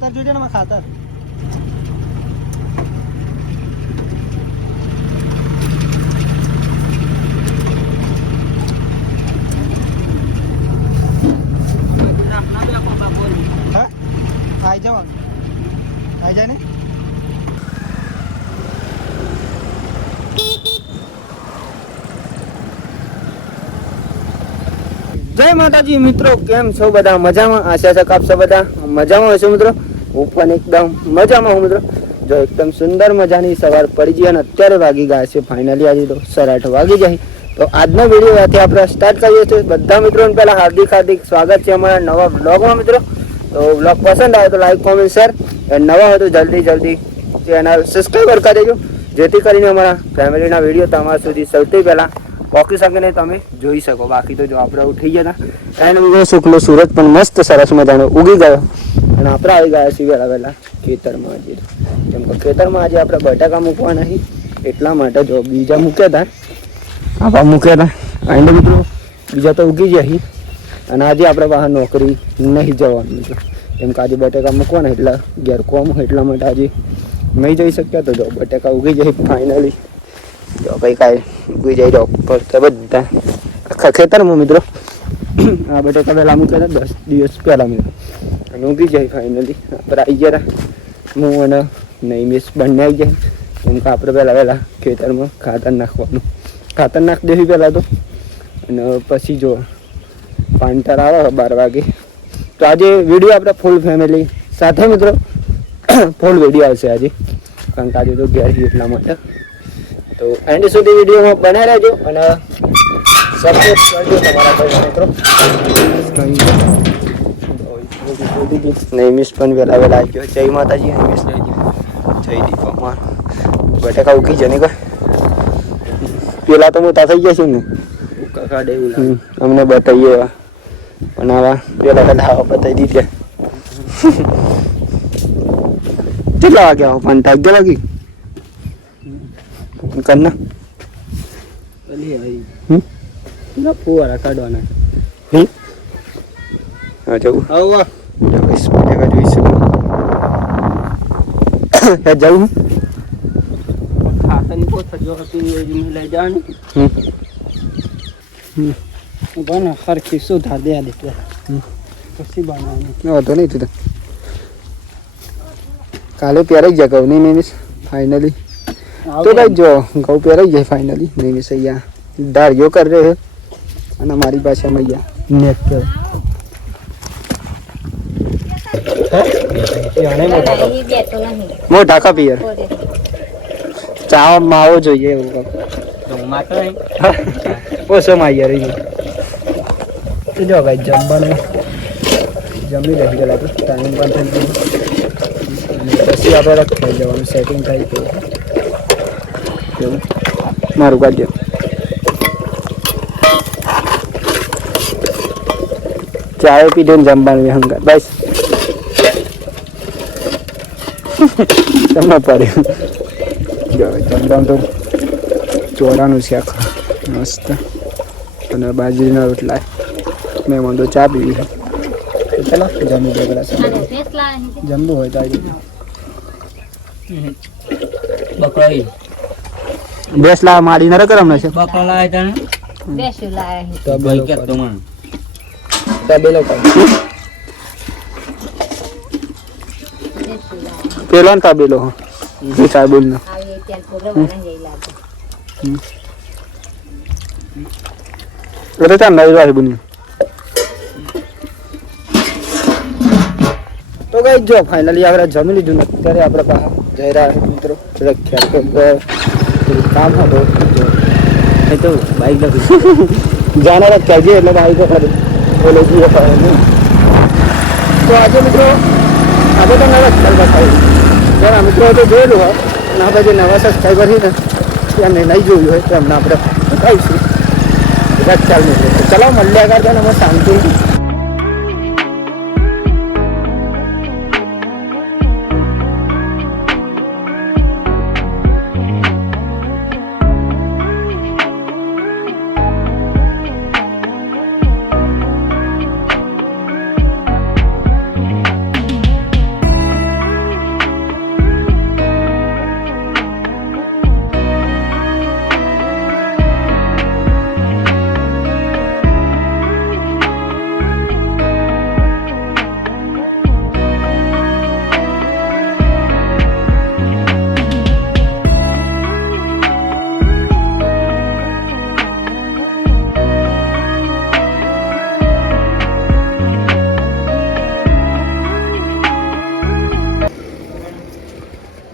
ખાતર જોજે ને ખાતર હા આવી જાવ આવી જાય ને જય માતાજી મિત્રો, કેમ છો બધા? મજામાં? આશા છે કે આપ બધા મજામાં હશો મિત્રો. હું પણ એકદમ મજામાં હું મિત્રો. જો એકદમ સુંદર મજાની સવાર પડી ગઈ અને અત્યારે વાગી ગયા છે ફાઇનલી આજે તો 8:30 વાગી જાય. તો આજનો વિડીયો ત્યાંથી આપણે સ્ટાર્ટ કરીએ છીએ. બધા મિત્રોને પહેલા હાર્દિક સ્વાગત છે અમારા નવા બ્લોગમાં મિત્રો. તો બ્લોગ પસંદ આવે તો લાઈક કોમેન્ટ શેર, નવા હોય તો જલ્દી ચેનલ સબસ્ક્રાઈબ કરી દેજો, જેથી કરીને અમારા ફેમિલીના વિડીયો તમારા સુધી સૌથી પહેલાં પહોંચી શકે ને તમે જોઈ શકો. બાકી તો જો આપણે ઉઠી ગયા હતા એનો શુક્લો સૂરજ પણ મસ્ત સરસ મજાનો ઉગી ગયો અને આપણે આવી ગયા છીએ વહેલા ખેતરમાં. આજે કેમ કે ખેતરમાં આજે આપણે બટાકા મૂકવા નહીં એટલા માટે જો બીજા મૂક્યા હતા, આવા મૂક્યા હતા એન્ડ મિત્રો બીજા તો ઉગી ગયા અને આજે આપણે બહાર નોકરી નહીં જવાનું મિત્રો. કેમ કે આજે બટાકા મૂકવાના એટલે ઘેર કોમ એટલા માટે આજે નહીં જઈ શક્યા. તો જો બટાકા ઉગી જાય ફાઇનલી. જો ભાઈ કાંઈ ઉગી જાય જો પડતા બધા આખા ખેતરમાં મિત્રો. આ બટાકા પહેલાં મૂક્યા હતા 10 દિવસ પહેલાં મિત્રો અને ઉગી જાય ફાઇનલી. આપણે આવી ગયા હું અને નહીં મિસ બંને આવી જાય. કેમ કે આપણે વહેલા ખેતરમાં ખાતર નાખવાનું, ખાતર નાખી દેવી પહેલાં તો અને પછી જો પાણી આવે 12 વાગે. તો આજે વિડીયો આપણે ફૂલ ફેમિલી સાથે મિત્રો ફૂલ વિડીયો આવશે આજે, કારણ કે આજે તો ઘેર એટલા માટે. તો એન્ડ સુધી વિડીયોમાં બને રહેજો અને સપોર્ટ કરજો તમારા ભાઈ મિત્રો. નહીં મિસ પણ વહેલા આવી ગયો. જય માતાજી. મિસ લઈ ગયો જય દીપકમાં બટાકા ઉગી છે ને પેલા તો મોટા થઈ ગયા છે ને અમને બતાવીએ એવા પણ આવા પેલા તો ધાવા બતાવી દીધી. કેટલા વાગે આવો? 5 વાગે કરના ફુવારા કાઢવાના. હા જવું જોઈ શકો જવું ખાતરની કોથળ જો હતી લઈ જવાની બને સરખી સુધાર દે દે પછી બનાવવાની વાંધો નહીં. તું કાલે પહેરાઈ જાય ઘઉં નહીં મિસ ફાઇનલી. તો ભાઈ જો ઘઉં પહેરાઈ જાય ફાઇનલી. નહીં મિસ અહીંયા ડાળીઓ કરી રહે અને મારી ભાષામાં અહીંયા નેટ કરે મોટા કપ યાર ચા માવો જોઈએ એવું ઓછો માં યાર. જો ભાઈ જમવાનું જમી રહી ગયેલા તો ટાઈમ પણ થઈ ગયો પછી આપણે ખાઈ જવાનું સેટિંગ થાય તો એવું મારું કાઢ્ય. ચાય પીધો ને જમવાનું હંગાર બસ તમે પડ્યું. જમવાનું તો ચોરાનું છે આખા મસ્ત અને બાજરીના રોટલા. મેં તો ચા પીવી ચાલો જમી દે પેલા જમવું હોય તો આવી બેસ લાવે માડી ના કરમ છે બકરો લાવે તને બેસ લાવે તો ભાઈ કે તો મન તબેલો કર પેલો ને તબેલો એ સાબુલ ના આવે ત્યાં પ્રોગ્રામ જઈ લાગે એટલે ત્યાં નવી વાળી બની. તો ગઈ જો ફાઇનલી આપણે જમી લીધું ને અત્યારે આપણે બહાર જઈ રહ્યા મિત્રો. કામ હતો તો બાઈક લખી જાના કહેજે એટલે બાઈકો ખરી બોલે જઈએ. તો આજે મિત્રો આજે તો નવા સબસ્ક્રાઈબર થાય મિત્રો તો જોયેલું હોય અને આપણે જે નવા સબસ્ક્રાઈબર છે ને એમને નહીં જોયું હોય તો એમને આપણે બતાવીશું. ચાલ મિત્રો ચલો મળ્યા કરતા ને અમે શાંતિ.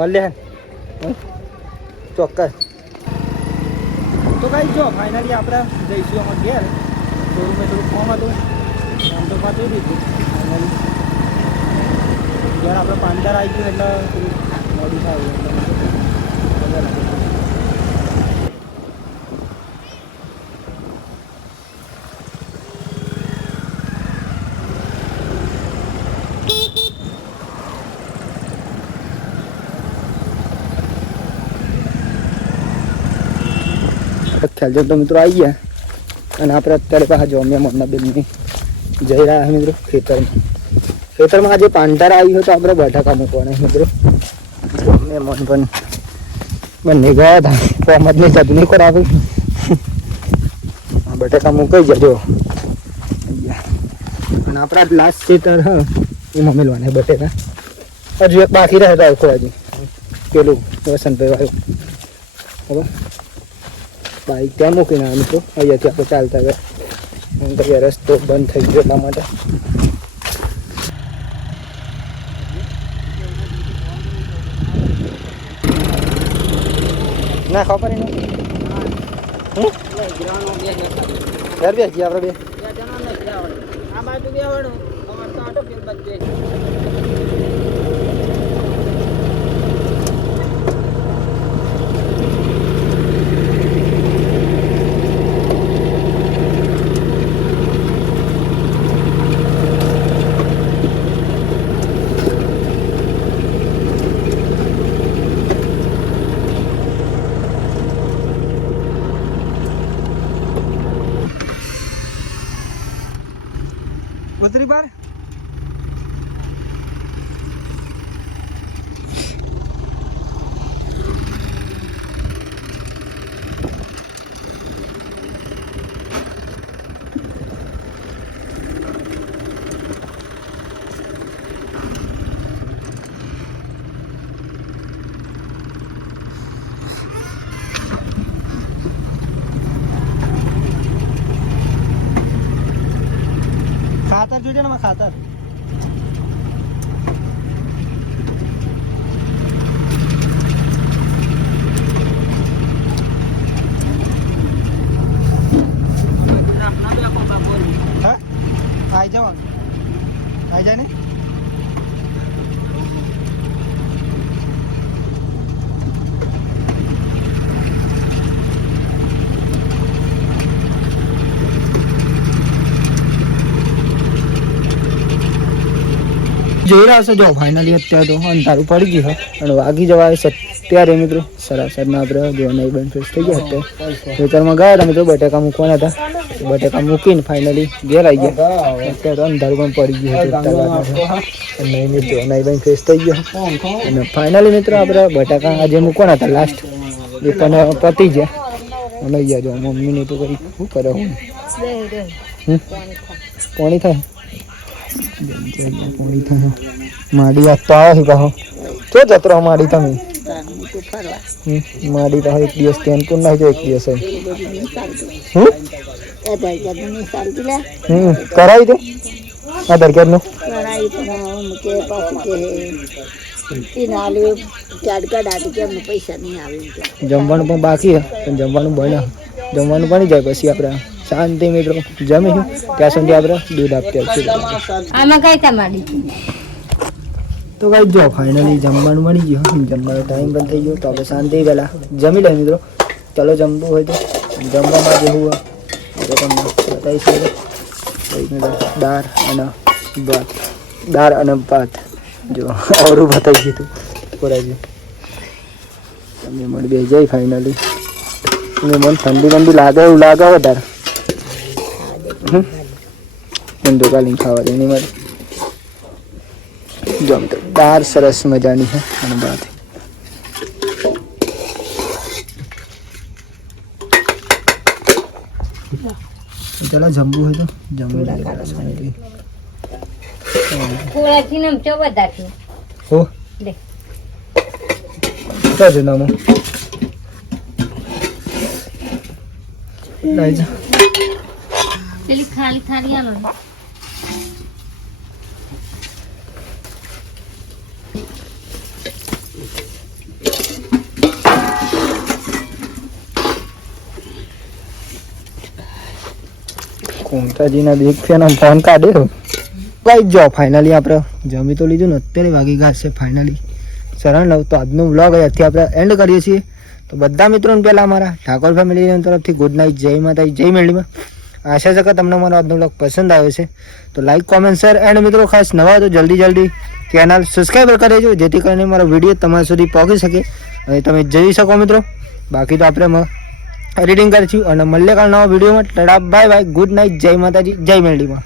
મળે ચોક્કસ. તો કાંઈ જો ફાઇનલી આપણે જઈશું અમારે ઘેર. શોરૂમે થોડું ફોર્મ હતું આમ તો પાછું દીધું ફાઇનલી ઘેર આપણે પાંદર આવી ગયું એટલે થોડું મોડું થાય એટલે મજા લાગે. ખ્યાલ છે તો મિત્રો આવી ગયા અને આપણે અત્યારે પાછા જોમ્યા મમ્મા બેનની જઈ રહ્યા મિત્રો ખેતરમાં આજે પાંટાર આવી હોય તો આપણે બટાકા મૂકવાના મિત્રો. મેં મન પણ બંને ગયા હતા કોમતની ચટણી કરાવી બટાકા મૂકાઈ જજો. અને આપણા લાસ્ટ ખેતર હ એમાં મેળવાના બટાકા. હજુ એક બાકી રહે તો આખો હજી પેલું વસંતભાઈ વાળું હવે બાઈક ત્યાં મૂકીને આવે મિત્રો. અહીંયાથી આપણે ચાલતા ગયા એમ કહીએ રસ્તો બંધ થઈ ગયો એટલા માટે. ના ખબર નહીં ઘર બેસી આપણે બે આ બાજુ બેવાનું ઉતરી બાર. ખાતર જોજે ને ખાતર હા આવી જાવ આવી જાય ને જોઈ રહ્યા છો. જો ફાઇનલી અત્યારે તો અંધારું પડી ગયું અને વાગી જવાય અત્યારે મિત્રો સરાસરના આપણે જો નહીં બંધ ફ્રેશ થઈ ગયા અત્યારે ખેતરમાં ગયા હતા મિત્રો બટાકા મૂકવાના હતા. બટાકા મૂકીને ફાઇનલી ઘેર આવી ગયા. અત્યારે તો અંધારું પણ પડી ગયું નહીં મિત્રો નહીં બંધ ફ્રેશ થઈ ગયો અને ફાઇનલી મિત્રો આપણે બટાકા આજે મૂકવાના હતા લાસ્ટ એ પણ પતી ગયા અને ગયા જો મમ્મીને તો કંઈ શું કરે હું પાણી થાય પાણી થાય માડી આપતો આવે છે કહો તો જતરો માડી તમે માડી તો એક દિવસ ત્યાં પણ નાખજો એક દિવસ કરાવી દે આધાર કાર્ડ નું જમવાનું પણ બાકી પણ જમવાનું બન્યા જમવાનું બની જાય પછી આપણે શાંતિ મિત્રો જમીશું ત્યાં સુધી આપણે દૂધ આપીએ તો કઈ જો ફાઇનલી જમવાનું બની ગયું જમવાનો ટાઈમ પણ થઈ ગયો તો આપણે શાંતિ પહેલા જમી લે મિત્રો. ચાલો જમવું હોય તો જમવામાં જેવું હોય તો તમને બતાવીશું દાળ અને ભાત જો અવરું બતાવી દીધું કોરાજી તમે મને બે જાય ફાઇનલી મને ઠંડી લાગે એવું લાગે વધારે ઠંડુ કાલીને ખાવા દે એની માટે જો તો દાળ સરસ મજાની છે અને ભાત ચાલો જમવું હોય તો જમવું ખાલી ખાલી આનો કોમતાજીના બિગ ફેન ફોન કાઢ્યો ભાઈ. જો ફાઇનલી આપણે જમી તો લીધું ને અત્યારે વાગી ગયા છે ફાઇનલી 9:30. તો આજનો વ્લોગ અહીંયાથી આપણે એન્ડ કરીએ છીએ. તો બધા મિત્રોને પહેલાં અમારા ઠાકોર ફેમિલી તરફથી ગુડ નાઇટ, જય માતાજી, જય મેરડીમાં. આશા છે કે તમને મારો આજનો વ્લોગ પસંદ આવ્યો છે. તો લાઈક, કોમેન્ટ, શેર એન્ડ મિત્રો ખાસ નવા હોય તો જલ્દી ચેનલ સબસ્ક્રાઈબર કરી દેજો, જેથી કરીને મારો વિડીયો તમારા સુધી પહોંચી શકે અને તમે જોઈ શકો મિત્રો. બાકી તો આપણે એડિટિંગ કરીશું અને મળીએ કાલ નવા વિડીયોમાં. Tata, bye bye, good night, જય માતાજી, જય મેરડીમાં.